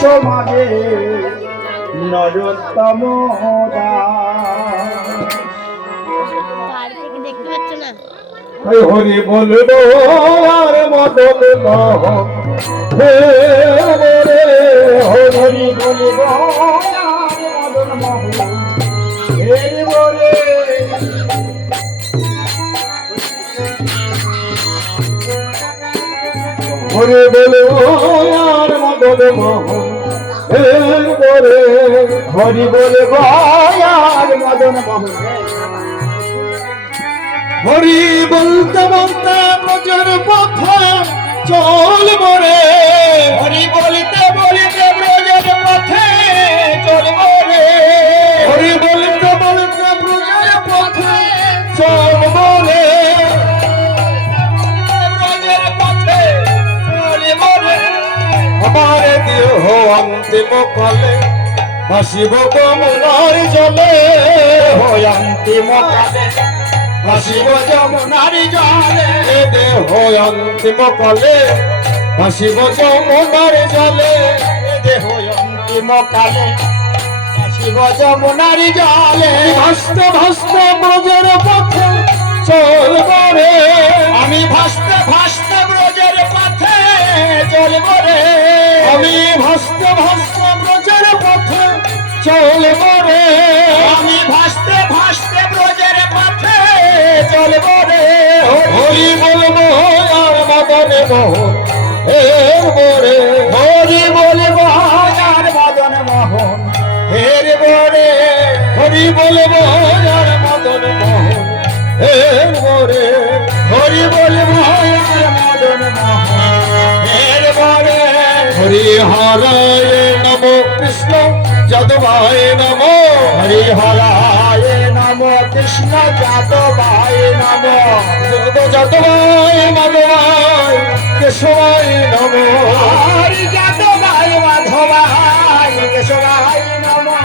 সমাজে নরোত্তম দেখতে পাচ্ছ না? হরি বলবো আর মদন হে রে হরি বলবো আর মদন মোহন হে রে হরি বলবো আর মদন মোহন হে রে হরি বলবো আর মদন মোহন হরি বলতে বলতে ব্রজের পথে চলব রে হরি বলতে বলতে ব্রজের পথে চলব রে হরি বলতে বলতে ব্রজের পথে চলব রে ব্রজের পথে চলব রে আমার দেহ অন্তিম কালে ভাসিব যমুনার জলে অন্তিম কালে ভাসিব যমুনার জলে দেহ অন্তিম কালে ভাসিব যমুনার জলে দেহ অন্তিম কালে ভাসিব যমুনার জলে ভাসতে ভাসতে ব্রজের পথে চলব রে আমি ভাসতে ভাসতে ব্রজের পথে চলব রে আমি ভাসতে ভাসতে ব্রজের পথে চলব রে আমি ভাসতে ভাসতে ব্রজের পথে চলব রে হরি বলবো আর মদন মোহন হে রে হরি বলবো আর মদন মোহন হে রে হরি বলবো আর মদন মোহন হে রে হরি বলবো আর মদন মোহন হে রে হরি হরায় নমো কৃষ্ণ যাদবায় নমো হরি হরায় নমো কৃষ্ণ যাদবায় নমো যাদবায় মাধবায় কেশবায় নমো হরি যাদবায় মাধবায় কেশবায় নমো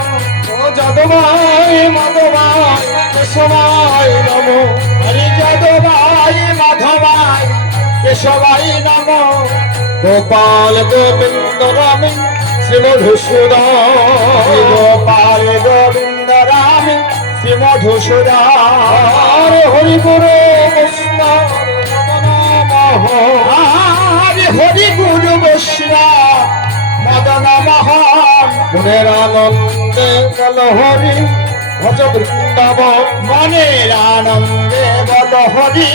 যাদবায় মাধবায় কেশবায় নমো হরি যাদবায় মাধবায় কেশবায় নমো গোপাল গোবিন্দ রাম শ্রী মধুসূদন গোপাল গোবিন্দ রাম শ্রী মধুসূদন হরি গুরু বৈষ্ণব হরি গুরু বৈষ্ণব মদন মোহন মনের আনন্দে বল হরি ভজ বৃন্দাবন মনের আনন্দে বল হরি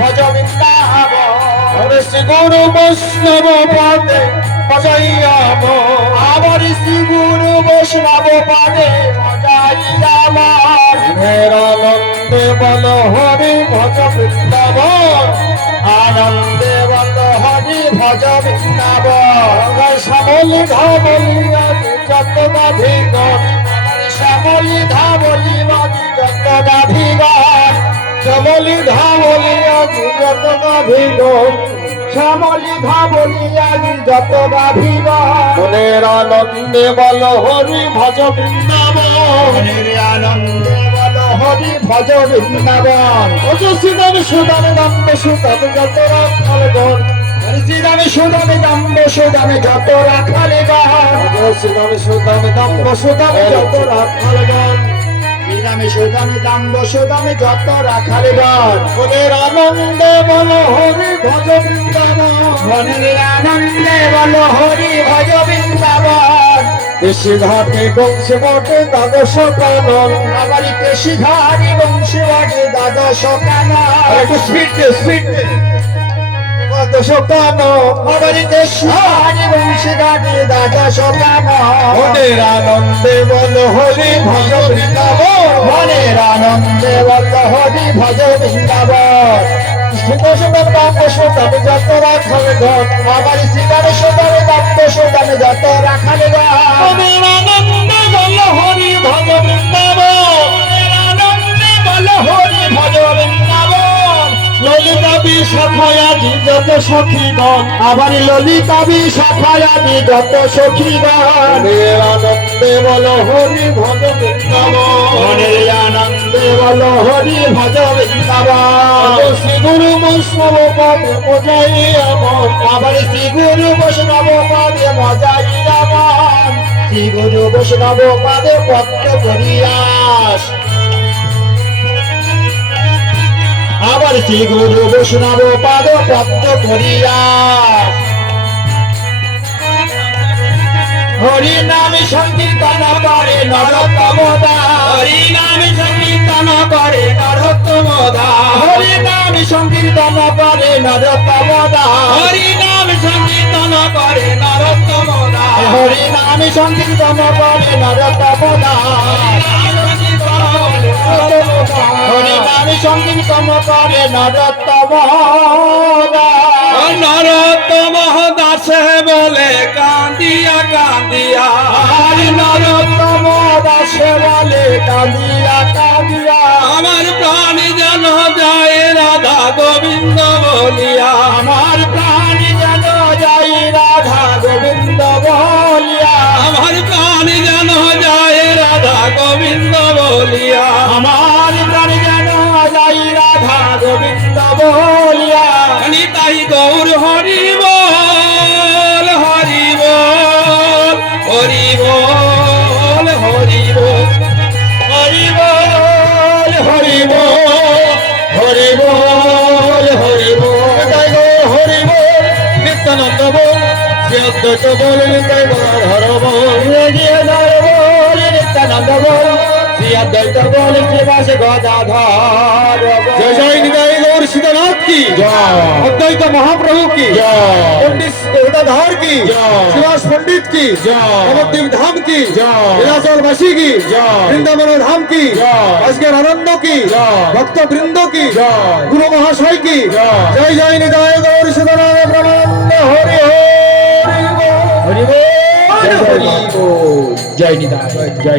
ভজ বৃন্দাবন শ্রী গুরু বৈষ্ণব পদে মজাইয়াম আবার শ্রী গুরু বৈষ্ণব পদে মজাইয়াম মনের আনন্দে বল হরি ভজ বৃন্দাবন আনন্দে বল হরি ভজ বৃন্দাবন শ্যামলি ধাবলি যত গাধিগণ শ্যামলি ধাবলি যত গাধিগণ শ্যামলি ধাবলি যত গাধিগণ শ্যামলি ধাবলি যত গাধিগণ মনের আনন্দে বল হরি ভজ বৃন্দাবন মনের আনন্দে বল হরি ভজ বৃন্দাবন শ্রীদাম সুদামে দম্ব সুদামে যত রাখালগণ শ্রীদামে সুদামে দম্ব সুদামে যত রাখালগণ শ্রীদামে সুদামে দম্ব সুদামে যত রাখালগণ শ্রীদামে সুদামে দম্ব সুদামে যত রাখালগণ মনের আনন্দে বল হরি ভজ বৃন্দাবন মনের আনন্দে বল হরি ভজ বৃন্দাবন দেশি ঘাটে বংশী বটে দ্বাদশ কানন আবার দেশি ঘাটে বংশী বটে দ্বাদশ কানন একটু স্পিড দ্বাদশ কানন আবার দেশি ঘাটে বংশী ঘাটে দ্বাদশ কানন মনের আনন্দে বল হরি ভজ বৃন্দাবন মনের আনন্দে বল হরি ভজ বৃন্দাবন যত রাখালে ঘর আবার শ্রীদামে সুদামে দম্ব সুদামে যত রাখালে ঘর আনন্দে বল হরি ভজ বৃন্দাবন আনন্দে বল হরি ভজ বৃন্দাবন ললিতা বিষাফায়াদি যত সখীগণ আবার ললিতা বিষাফায়াদি যত সখীগণ আনন্দে বল হরি ভজ বৃন্দাবন আনন্দে বল হরি ভজ বৃন্দাবন শ্রী গুরু বৈষ্ণব পদে মজাই আমার আবার শ্রী গুরু বৈষ্ণব পদে মজাই আমার শ্রী গুরু বৈষ্ণব পাদে পত্র করিয়াস আবার শ্রী গুরু বৈষ্ণব পাদ পত্র করিয়াস হরি নাম সংকীর্তন করে নরোত্তম দাস হরি নাম সংকীর্তন করে নরোত্তম দাস হরি নাম সংকীর্তন করে নরোত্তম দাস হরি নাম সংকীর্তন করে নরোত্তম দাস হরি নাম সংকীর্তন করে নরোত্তম দাস হরি নাম সংকীর্তন করে নরোত্তম দাস নরোত্তম দাসে বলে কান্দিয়া কান্দিয়া হরি নরোত্তম দাসে বলে কাঁদিয়া কাঁদিয়া আমার প্রাণ যেন যায় রাধা গোবিন্দ বলিয়া আমার প্রাণ যেন যাই রাধা গোবিন্দ বলিয়া আমার প্রাণ যেন যায় রাধা গোবিন্দ বলিয়া আমার প্রাণ যেন যাই রাধা গোবিন্দ বলিয়া তাই গৌর হরি বল হরি বল হরি বল হরি বল হরি বল হরি বল হরি বল হরি বল জয় গো হরি বল নিত্যানন্দ বল শ্রী অদ্বৈত বল নিতাই ধর বল গিয়ে ধর বল নিত্যানন্দ বল শ্রী অদ্বৈত বল শ্রীবাস গদাধর জয় জয় নিতাই গৌর সীতানাথ কি অদ্বৈত মহাপ্রভু কি पंडित गदाधर की सुभाष पंडित की नवद्वीप धाम की लीलाचल वासी की वृंदावन धाम की अजगर आनंद की भक्त वृंद की गुरु महाशय की जय जय निताय गौर सदानंद ब्रह्मानंद हरि हरि हरि बोल हरि बोल जय निताय जय